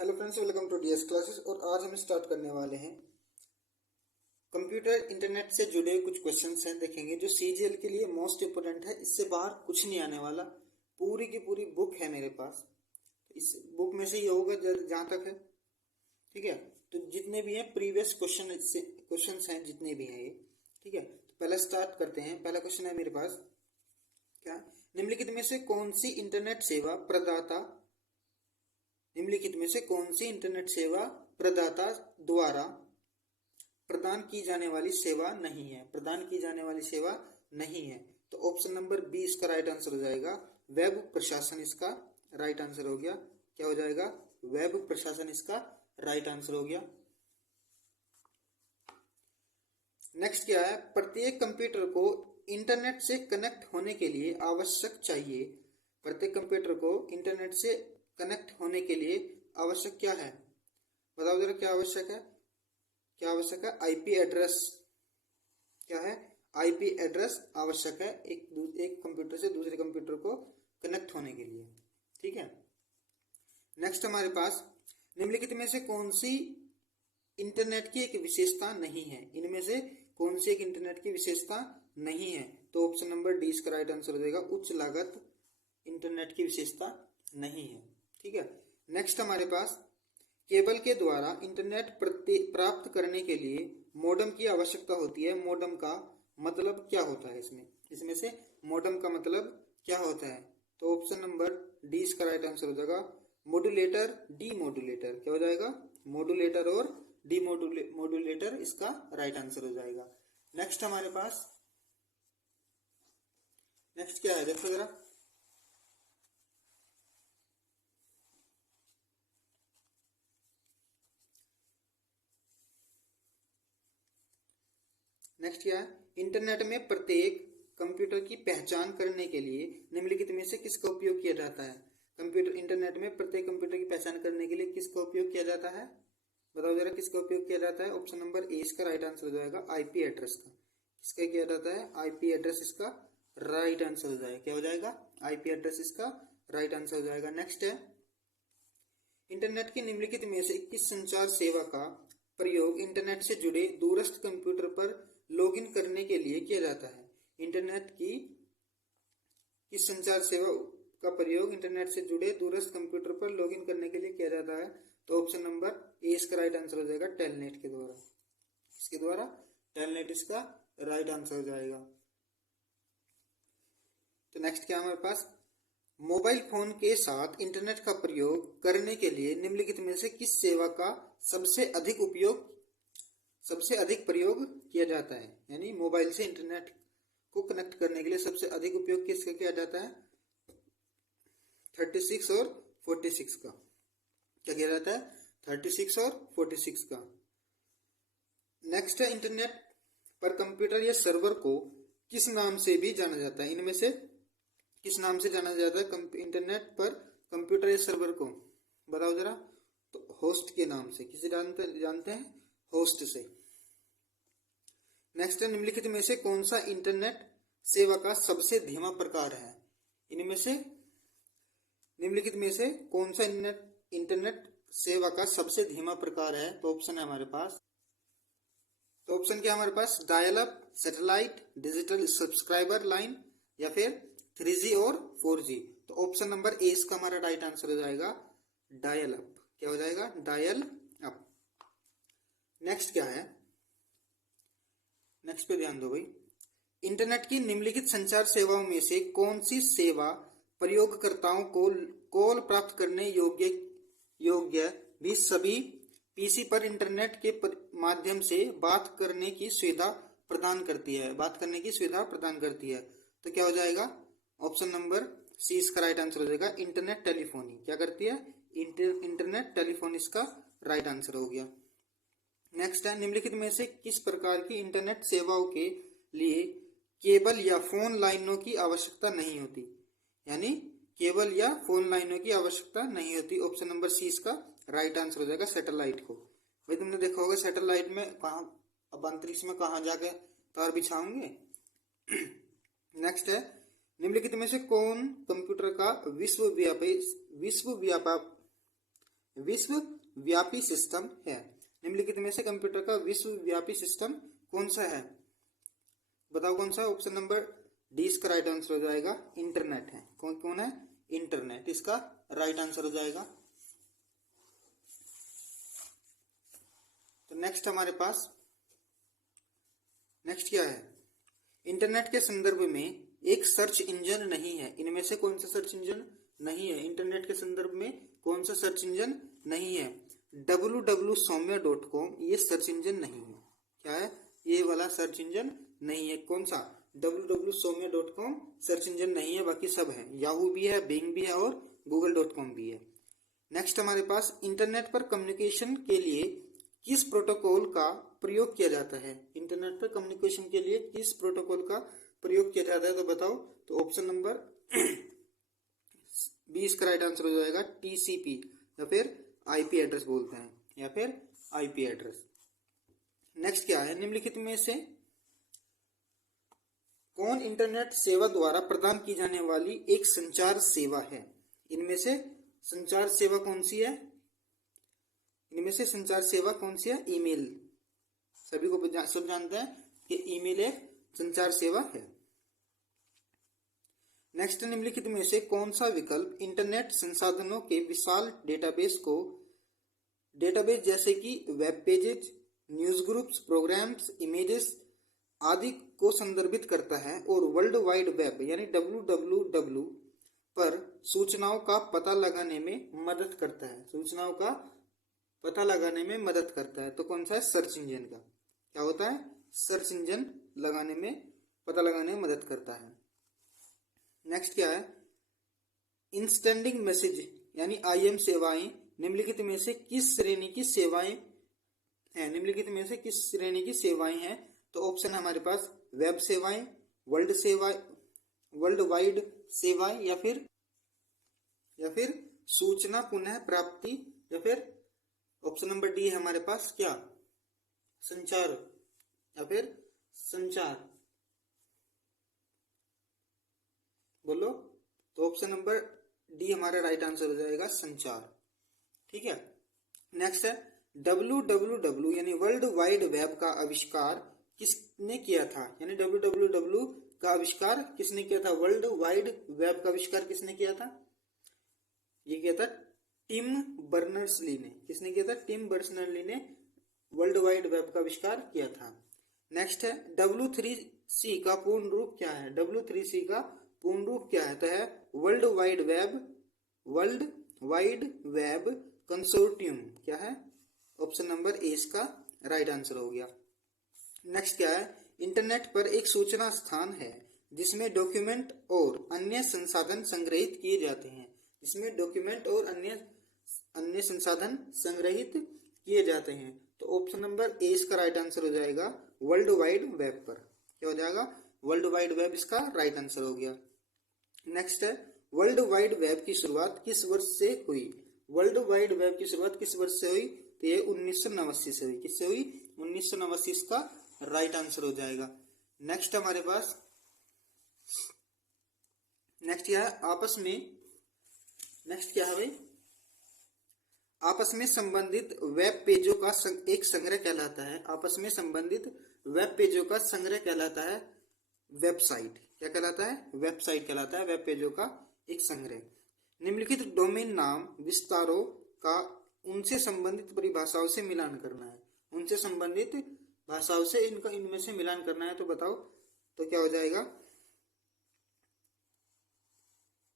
Hello friends, welcome to DS classes. और आज हम स्टार्ट करने वाले हैं कंप्यूटर इंटरनेट से जुड़े कुछ क्वेश्चंस हैं। देखेंगे जो सीजीएल के लिए मोस्ट इंपोर्टेंट है। इससे बाहर कुछ नहीं आने वाला। पूरी की पूरी बुक है मेरे पास। इस बुक में से ये होगा जहाँ तक है, ठीक है। तो जितने भी हैं प्रीवियस क्वेश्चंस हैं, जितने भी हैं ये, ठीक है। तो पहला स्टार्ट करते हैं। पहला क्वेश्चन है मेरे पास, क्या निम्नलिखित में से कौन सी इंटरनेट सेवा प्रदाता निम्नलिखित में से कौन सी इंटरनेट सेवा प्रदाता द्वारा प्रदान की जाने वाली सेवा नहीं है? प्रदान की जाने वाली सेवा नहीं है। तो ऑप्शन नंबर बी इसका राइट आंसर हो जाएगा। वेब प्रशासन इसका राइट आंसर हो गया। क्या हो जाएगा? वेब प्रशासन इसका राइट आंसर हो गया। नेक्स्ट क्या है? प्रत्येक कंप्यूटर को इंटरनेट से कनेक्ट होने के लिए आवश्यक चाहिए। प्रत्येक कंप्यूटर को इंटरनेट से कनेक्ट होने के लिए आवश्यक क्या है? बताओ जरा, क्या आवश्यक है? क्या आवश्यक है? IP address. क्या है? आईपी एड्रेस आवश्यक है एक कंप्यूटर से दूसरे कंप्यूटर को कनेक्ट होने के लिए, ठीक है। नेक्स्ट हमारे पास, निम्नलिखित में से कौन सी इंटरनेट की एक विशेषता नहीं है? इनमें से कौन सी एक इंटरनेट की विशेषता नहीं है? तो ऑप्शन नंबर डी इसका राइट आंसर हो जाएगा। उच्च लागत इंटरनेट की विशेषता नहीं है, ठीक है। नेक्स्ट हमारे पास, केबल के द्वारा इंटरनेट प्राप्त करने के लिए मोडम की आवश्यकता होती है। मोडम का मतलब क्या होता है? इसमें से मोडम का मतलब क्या होता है? तो ऑप्शन नंबर डी इसका राइट आंसर हो जाएगा। Modulator, D modulator. क्या हो जाएगा? मॉड्यूलेटर और डी मॉड्यूलेटर इसका राइट आंसर हो जाएगा। नेक्स्ट हमारे पास, नेक्स्ट क्या है देखो जरा। नेक्स्ट क्या है? इंटरनेट में प्रत्येक कंप्यूटर की पहचान करने के लिए निम्नलिखित में से किसका उपयोग किया जाता है? कंप्यूटर इंटरनेट में प्रत्येक कंप्यूटर की पहचान करने के लिए किसका उपयोग किया जाता है? बताओ जरा, किसका उपयोग किया जाता है? ऑप्शन नंबर ए इसका राइट आंसर हो जाएगा। आईपी एड्रेस का। किसका किया जाता है? आईपी एड्रेस इसका राइट आंसर हो जाएगा। क्या हो जाएगा? आईपी एड्रेस इसका राइट आंसर हो जाएगा। नेक्स्ट है, इंटरनेट की निम्नलिखित में से किस संचार सेवा का प्रयोग इंटरनेट से जुड़े दूरस्थ कंप्यूटर पर लॉगिन करने के लिए किया जाता है? इंटरनेट की किस संचार सेवा का प्रयोग इंटरनेट से जुड़े दूरस्थ कंप्यूटर पर लॉगिन करने के लिए किया जाता है? तो ऑप्शन नंबर ए इसका राइट आंसर हो जाएगा। टेलनेट के द्वारा। इसके द्वारा टेलनेट इसका राइट आंसर हो जाएगा। तो नेक्स्ट क्या हमारे पास, मोबाइल फोन के साथ इंटरनेट का प्रयोग करने के लिए निम्नलिखित में से किस सेवा का सबसे अधिक प्रयोग किया जाता है? यानी मोबाइल से इंटरनेट को कनेक्ट करने के लिए सबसे अधिक उपयोग किसका किया जाता है? 36 और 46 का। क्या किया जाता है? 36 और 46 का। नेक्स्ट है, इंटरनेट पर कंप्यूटर या सर्वर को किस नाम से भी जाना जाता है? इनमें से किस नाम से जाना जाता है इंटरनेट पर कंप्यूटर या सर्वर को? बताओ जरा। तो होस्ट के नाम से। किसे जानते हैं? होस्ट से। नेक्स्ट है, निम्नलिखित में से कौन सा इंटरनेट सेवा का सबसे धीमा प्रकार है? इनमें से निम्नलिखित में से कौन सा इंटरनेट सेवा का सबसे धीमा प्रकार है? तो ऑप्शन है हमारे पास, तो ऑप्शन क्या हमारे पास? Dial up, satellite, digital subscriber line, या फिर 3G और 4G। तो ऑप्शन नंबर ए इसका हमारा राइट आंसर हो जाएगा। Dial up. क्या हो जाएगा? Dial up. नेक्स्ट क्या है? नेक्स्ट पे ध्यान दो भाई। इंटरनेट की निम्नलिखित संचार सेवाओं में से कौन सी सेवा प्रयोगकर्ताओं को कॉल प्राप्त करने योग्य भी सभी पीसी पर इंटरनेट के माध्यम से बात करने की सुविधा प्रदान करती है? बात करने की सुविधा प्रदान करती है। तो क्या हो जाएगा? ऑप्शन नंबर सी इसका राइट आंसर हो जाएगा। Internet telephony. क्या करती है? इंटरनेट टेलीफोन इसका राइट आंसर हो गया। नेक्स्ट है, निम्नलिखित में से किस प्रकार की इंटरनेट सेवाओं के लिए केबल या फोन लाइनों की आवश्यकता नहीं होती? यानी केबल या फोन लाइनों की आवश्यकता नहीं होती। ऑप्शन नंबर सी इसका राइट आंसर हो जाएगा। सैटेलाइट को। भाई तुमने देखा होगा सैटेलाइट में कहा, अब अंतरिक्ष में कहाँ जाके तार बिछाओगे। नेक्स्ट है, निम्नलिखित में से कौन कंप्यूटर का विश्वव्यापी सिस्टम है? निम्नलिखित में से कंप्यूटर का विश्वव्यापी सिस्टम कौन सा है? बताओ कौन सा? ऑप्शन नंबर डी इसका राइट आंसर हो जाएगा, इंटरनेट है। कौन कौन है? इंटरनेट इसका राइट आंसर हो जाएगा। तो नेक्स्ट हमारे पास नेक्स्ट क्या है? इंटरनेट के संदर्भ में एक सर्च इंजन नहीं है। इनमें से कौन सा सर्च इंजन नहीं है? इंटरनेट के संदर्भ में कौन सा सर्च इंजन नहीं है? www.soumya.com ये सर्च इंजन नहीं है। क्या है? ये वाला सर्च इंजन नहीं है। कौन सा? www.soumya.com सर्च इंजन नहीं है, बाकी सब है। याहू भी है, बिंग भी है और google.com भी है। नेक्स्ट हमारे पास इंटरनेट पर कम्युनिकेशन के लिए किस प्रोटोकॉल का प्रयोग किया जाता है? इंटरनेट पर कम्युनिकेशन के लिए किस प्रोटोकॉल का प्रयोग किया जाता है? तो बताओ। तो ऑप्शन नंबर बी इसका राइट आंसर हो जाएगा, टीसीपी या फिर आईपी एड्रेस बोलते हैं, या फिर आईपी एड्रेस। नेक्स्ट क्या है? निम्नलिखित में से कौन इंटरनेट सेवा द्वारा प्रदान की जाने वाली एक संचार सेवा है? इनमें से संचार सेवा कौन सी है? इनमें से संचार सेवा कौन सी है? ईमेल। सभी को सब जानते हैं कि ईमेल एक संचार सेवा है। नेक्स्ट, निम्नलिखित में से कौन सा विकल्प इंटरनेट संसाधनों के विशाल डेटाबेस जैसे कि web pages, news groups, programs, images आदि को संदर्भित करता है और वर्ल्ड वाइड वेब यानी www पर सूचनाओं का पता लगाने में मदद करता है? सूचनाओं का पता लगाने में मदद करता है। तो कौन सा है? सर्च इंजन का क्या होता है? सर्च इंजन लगाने में पता लगाने में मदद करता है। नेक्स्ट क्या है? इंस्टेंडिंग मैसेज यानी आईएम सेवाएं निम्नलिखित में से किस श्रेणी की सेवाएं हैं? निम्नलिखित में से किस श्रेणी की सेवाएं हैं? तो ऑप्शन है हमारे पास वेब सेवाएं, वर्ल्ड वाइड सेवाएं, या फिर सूचना पुनः प्राप्ति, या फिर ऑप्शन नंबर डी है हमारे पास क्या? संचार या फिर संचार। बोलो। तो ऑप्शन नंबर डी हमारा राइट आंसर हो जाएगा, संचार। ठीक है। नेक्स्ट है www यानी वर्ल्ड वाइड वेब का आविष्कार किसने किया था? यानी www का आविष्कार किसने किया था? वर्ल्ड वाइड वेब का आविष्कार किसने किया था? ये किया था टिम बर्नर्स-ली ने। किसने किया था? टिम बर्नर्स-ली ने वर्ल्ड वाइड वेब का आविष्कार किया था। नेक्स्ट है W3C का पूर्ण रूप क्या है? W3C का पूर्ण रूप क्या है? तो है वर्ल्ड वाइड वेब कंसोर्टियम। क्या है? ऑप्शन नंबर ए इसका राइट आंसर हो गया। नेक्स्ट क्या है? इंटरनेट पर एक सूचना स्थान है जिसमें डॉक्यूमेंट और अन्य संसाधन संग्रहित किए जाते हैं। इसमें डॉक्यूमेंट और अन्य संसाधन संग्रहित किए जाते हैं। तो ऑप्शन नंबर ए इसका राइट आंसर हो जाएगा, वर्ल्ड वाइड वेब पर। क्या हो जाएगा? वर्ल्ड वाइड वेब इसका राइट आंसर हो गया। नेक्स्ट है वर्ल्ड वाइड वेब की शुरुआत किस वर्ष से हुई? वर्ल्ड वाइड वेब की शुरुआत किस वर्ष से हुई? तो ये 1989 से हुई। किससे हुई? 1989 इसका राइट आंसर हो जाएगा। नेक्स्ट हमारे पास नेक्स्ट क्या है? नेक्स्ट क्या है भाई? आपस में संबंधित वेब पेजों का एक संग्रह कहलाता है। आपस में संबंधित वेब पेजों का संग्रह कहलाता है वेबसाइट। क्या कहलाता है? वेबसाइट कहलाता है वेब पेजों का एक संग्रह। निम्नलिखित डोमेन नाम विस्तारों का उनसे संबंधित परिभाषाओं से मिलान करना है। उनसे संबंधित भाषाओं से इनमें से मिलान करना है। तो बताओ तो क्या हो जाएगा?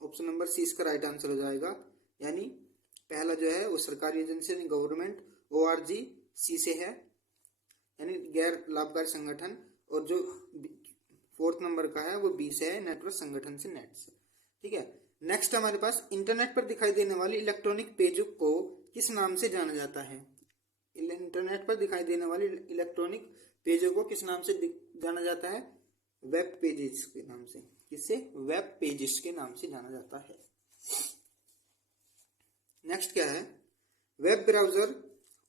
ऑप्शन नंबर सी इसका राइट आंसर हो जाएगा। यानी पहला जो है वो सरकारी एजेंसी गवर्नमेंट, ORG-C से है यानी गैर लाभकारी संगठन, और जो फोर्थ नंबर का है वो बी से है, नेटवर्क संगठन से, नेट से। ठीक है। नेक्स्ट हमारे पास इंटरनेट पर दिखाई देने वाली इलेक्ट्रॉनिक पेजों को किस नाम से जाना जाता है? इंटरनेट पर दिखाई देने वाली इलेक्ट्रॉनिक पेजों को किस नाम से जाना जाता है? वेब पेजेस के नाम से। किससे? वेब पेजेस के नाम से जाना जाता है। नेक्स्ट क्या है? वेब ब्राउजर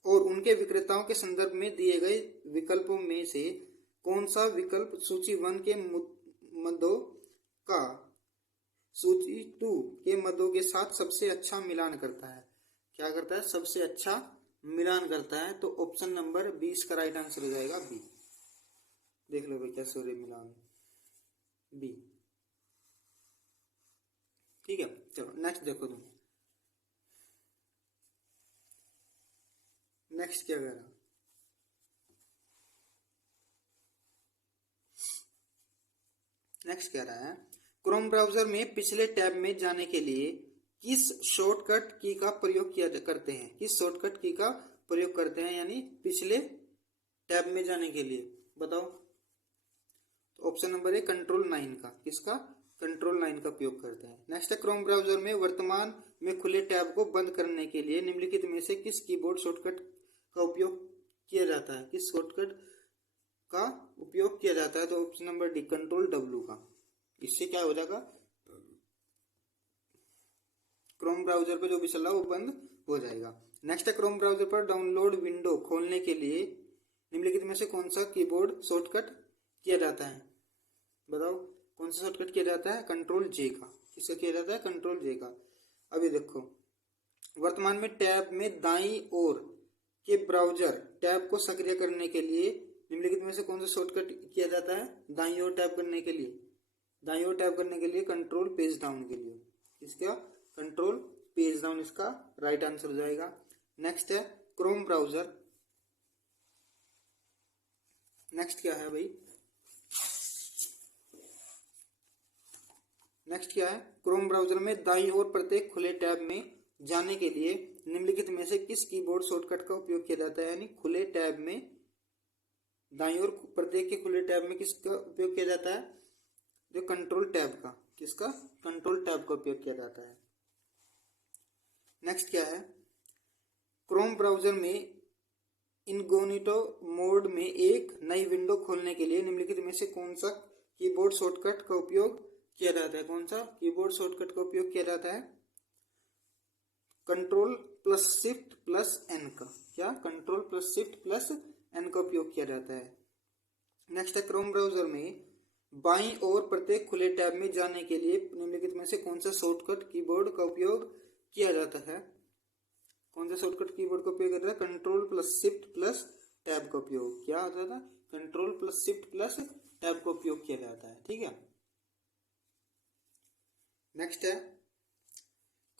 और उनके विक्रेताओं के संदर्भ में दिए गए विकल्पों में से कौन सा विकल्प सूची 1 के मदों का सूची 2 के मदों के साथ सबसे अच्छा मिलान करता है? क्या करता है, सबसे अच्छा मिलान करता है। तो ऑप्शन नंबर 20 का राइट आंसर हो जाएगा बी। देख लो भाई कैसे हो रही मिलान, बी। ठीक है, चलो नेक्स्ट देखो तुम। नेक्स्ट क्या कह रहा, नेक्स्ट कह रहा है क्रोम ब्राउजर में पिछले टैब में जाने के लिए किस शॉर्टकट की का प्रयोग किया करते हैं, किस शॉर्टकट की का प्रयोग करते हैं, यानी पिछले टैब में जाने के लिए बताओ। तो ऑप्शन नंबर है कंट्रोल 9 का, किसका, कंट्रोल 9 का उपयोग करते हैं। नेक्स्ट है क्रोम ब्राउजर में वर्तमान में खुले टैब को बंद करने के लिए निम्नलिखित में से किस कीबोर्ड शॉर्टकट का उपयोग किया जाता है, किस शॉर्टकट का उपयोग किया जाता है। तो option number D control W का। इससे क्या हो जाएगा, क्रोम ब्राउजर पे जो भी चल रहा है वो बंद हो जाएगा। नेक्स्ट है क्रोम ब्राउजर पर डाउनलोड विंडो खोलने के लिए निम्नलिखित में से कौन सा कीबोर्ड शॉर्टकट किया जाता है, बताओ कौन सा शॉर्टकट किया जाता है, कंट्रोल J का। किसका किया जाता है, कंट्रोल J का। अभी देखो वर्तमान में टैब में दाईं ओर के ब्राउजर टैब को सक्रिय करने के लिए निम्नलिखित में से कौन सा शॉर्टकट किया जाता है, दाईं ओर टैब करने के लिए, दाईं ओर टैब करने के लिए कंट्रोल पेज डाउन के लिए, इसका कंट्रोल पेज डाउन इसका राइट आंसर हो जाएगा। नेक्स्ट है क्रोम ब्राउजर, नेक्स्ट क्या है भाई, नेक्स्ट क्या है, क्रोम ब्राउजर में दाईं ओर प्रत्येक खुले टैब में जाने के लिए निम्नलिखित में से किस कीबोर्ड शॉर्टकट का उपयोग किया जाता है, यानी खुले टैब में दाईं ओर प्रत्येक के खुले टैब में किसका उपयोग किया जाता है, जो कंट्रोल टैब का, किसका, कंट्रोल टैब का उपयोग किया जाता है। नेक्स्ट क्या है, क्रोम ब्राउजर में इनकोग्निटो मोड में एक नई विंडो खोलने के लिए निम्नलिखित में से कौन सा कीबोर्ड शॉर्टकट का उपयोग किया जाता है, कौन सा कीबोर्ड शॉर्टकट का उपयोग किया जाता है, control plus shift plus N का, क्या, control plus shift plus N का उपयोग किया जाता है। नेक्स्ट है क्रोम ब्राउजर में बाईं ओर प्रत्येक खुले टैब में जाने के लिए निम्नलिखित में से कौन सा शॉर्टकट कीबोर्ड का उपयोग किया जाता है, कौन सा शॉर्टकट कीबोर्ड का उपयोग करता है, control plus shift plus tab का उपयोग, क्या होता था, control plus shift plus tab का उपयोग किया जाता है। ठीक है, नेक्स्ट है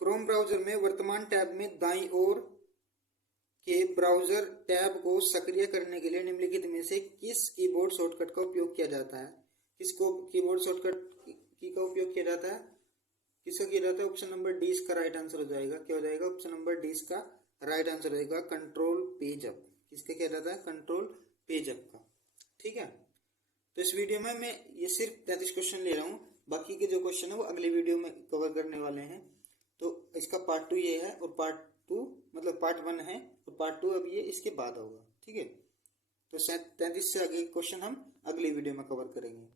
क्रोम ब्राउजर में वर्तमान टैब में दाईं ओर के ब्राउजर टैब को सक्रिय करने के लिए निम्नलिखित में से किस कीबोर्ड शॉर्टकट का उपयोग किया जाता है, किसको कीबोर्ड शॉर्टकट की का उपयोग किया जाता है, किसका किया जाता है, ऑप्शन नंबर डी इसका राइट आंसर हो जाएगा, क्या हो जाएगा, ऑप्शन नंबर डी इसका राइट आंसर हो जाएगा, कंट्रोल पेज अप। किसका किया जाता है, कंट्रोल पेज अप का। ठीक है, तो इस वीडियो में मैं ये सिर्फ 33 क्वेश्चन ले रहा हूँ, बाकी के जो क्वेश्चन है वो अगले वीडियो में कवर करने वाले हैं। तो इसका पार्ट 2 ये है, और पार्ट 2 मतलब पार्ट 1 है, और पार्ट 2 अब ये इसके बाद होगा। ठीक है, तो शायद 33 से आगे क्वेश्चन हम अगली वीडियो में कवर करेंगे।